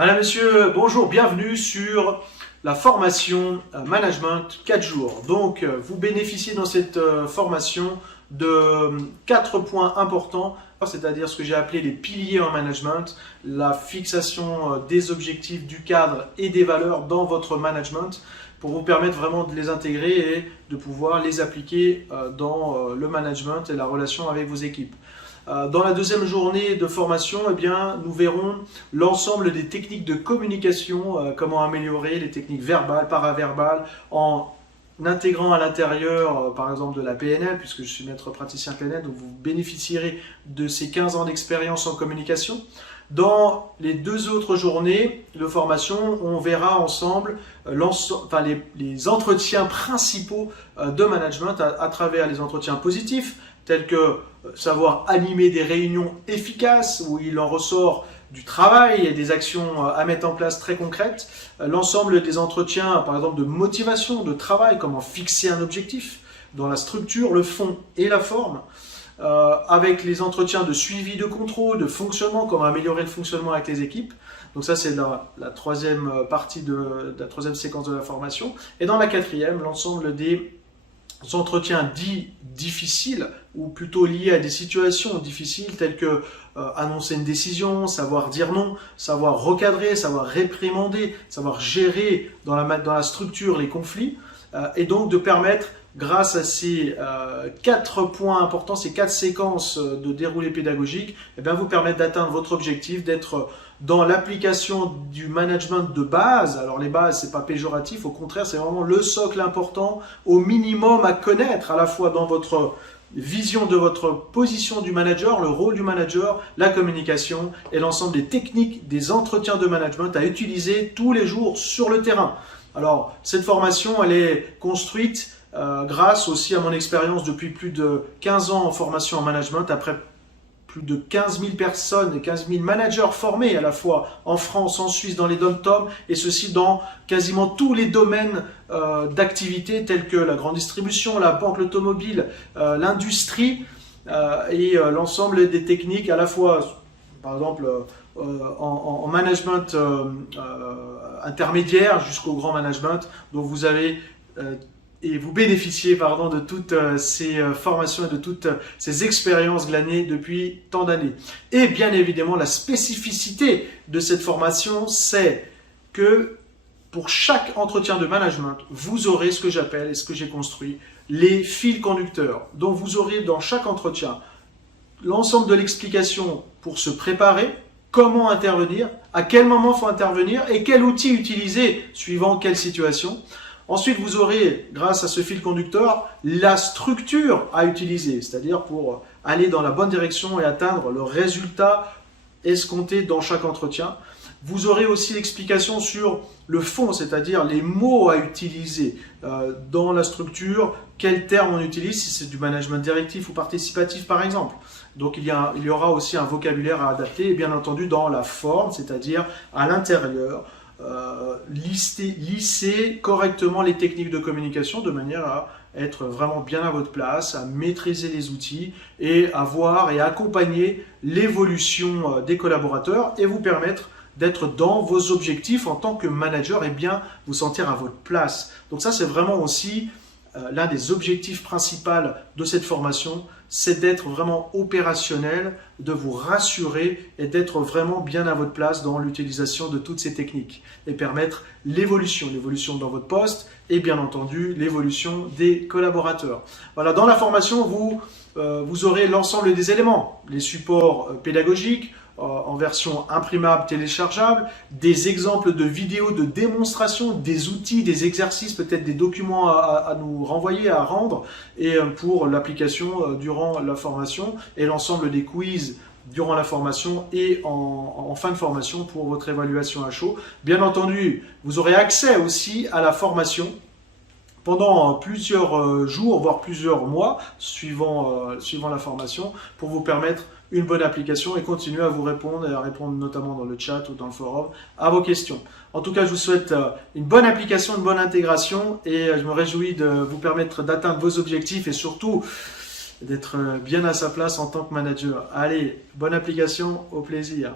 Madame, Monsieur, bonjour, bienvenue sur la formation Management 4 jours. Donc, vous bénéficiez dans cette formation de 4 points importants, c'est-à-dire ce que j'ai appelé les piliers en management, la fixation des objectifs, du cadre et des valeurs dans votre management pour vous permettre vraiment de les intégrer et de pouvoir les appliquer dans le management et la relation avec vos équipes. Dans la deuxième journée de formation, eh bien, nous verrons l'ensemble des techniques de communication, comment améliorer les techniques verbales, paraverbales, en intégrant à l'intérieur, par exemple, de la PNL, puisque je suis maître praticien PNL, donc vous bénéficierez de ces 15 ans d'expérience en communication. Dans les deux autres journées de formation, on verra ensemble les entretiens principaux de management à travers les entretiens positifs, tels que savoir animer des réunions efficaces où il en ressort du travail et des actions à mettre en place très concrètes. L'ensemble des entretiens, par exemple, de motivation, de travail, comment fixer un objectif dans la structure, le fond et la forme. Avec les entretiens de suivi de contrôle, de fonctionnement, comment améliorer le fonctionnement avec les équipes. Donc ça, c'est la troisième partie de la troisième séquence de la formation. Et dans la quatrième, l'ensemble des entretiens dits difficiles, ou plutôt liés à des situations difficiles telles que annoncer une décision, savoir dire non, savoir recadrer, savoir réprimander, savoir gérer dans la structure les conflits, et donc de permettre, grâce à ces 4 points importants, ces 4 séquences de déroulé pédagogique, eh bien, vous permettre d'atteindre votre objectif, d'être dans l'application du management de base. Alors les bases, c'est pas péjoratif, au contraire, c'est vraiment le socle important, au minimum à connaître, à la fois dans votre vision de votre position du manager, le rôle du manager, la communication et l'ensemble des techniques, des entretiens de management à utiliser tous les jours sur le terrain. Alors, cette formation, elle est construite grâce aussi à mon expérience depuis plus de 15 ans en formation en management, après plus de 15 000 personnes et 15 000 managers formés à la fois en France, en Suisse, dans les dom-toms, et ceci dans quasiment tous les domaines d'activité tels que la grande distribution, la banque, l'automobile, l'industrie et l'ensemble des techniques à la fois, par exemple, en management intermédiaire jusqu'au grand management, dont vous avez et vous bénéficiez de toutes ces formations et de toutes ces expériences glanées depuis tant d'années. Et bien évidemment, la spécificité de cette formation, c'est que pour chaque entretien de management, vous aurez ce que j'appelle et ce que j'ai construit, les fils conducteurs. Donc vous aurez dans chaque entretien l'ensemble de l'explication pour se préparer, comment intervenir, à quel moment il faut intervenir et quel outil utiliser suivant quelle situation. Ensuite, vous aurez, grâce à ce fil conducteur, la structure à utiliser, c'est-à-dire pour aller dans la bonne direction et atteindre le résultat escompté dans chaque entretien. Vous aurez aussi l'explication sur le fond, c'est-à-dire les mots à utiliser dans la structure, quels termes on utilise, si c'est du management directif ou participatif par exemple. Donc il y aura aussi un vocabulaire à adapter et bien entendu dans la forme, c'est-à-dire à l'intérieur, lisser correctement les techniques de communication de manière à être vraiment bien à votre place, à maîtriser les outils et à voir et accompagner l'évolution des collaborateurs et vous permettre d'être dans vos objectifs en tant que manager et bien vous sentir à votre place. Donc ça, c'est vraiment aussi l'un des objectifs principaux de cette formation, c'est d'être vraiment opérationnel, de vous rassurer et d'être vraiment bien à votre place dans l'utilisation de toutes ces techniques et permettre l'évolution dans votre poste et bien entendu l'évolution des collaborateurs. Voilà, dans la formation, vous aurez l'ensemble des éléments, les supports pédagogiques, en version imprimable, téléchargeable, des exemples de vidéos de démonstration, des outils, des exercices, peut-être des documents à nous renvoyer, à rendre, et pour l'application durant la formation, et l'ensemble des quiz durant la formation et en fin de formation pour votre évaluation à chaud. Bien entendu, vous aurez accès aussi à la formation pendant plusieurs jours, voire plusieurs mois, suivant la formation, pour vous permettre une bonne application et continuer à vous répondre et à répondre notamment dans le chat ou dans le forum à vos questions. En tout cas, je vous souhaite une bonne application, une bonne intégration et je me réjouis de vous permettre d'atteindre vos objectifs et surtout d'être bien à sa place en tant que manager. Allez, bonne application, au plaisir.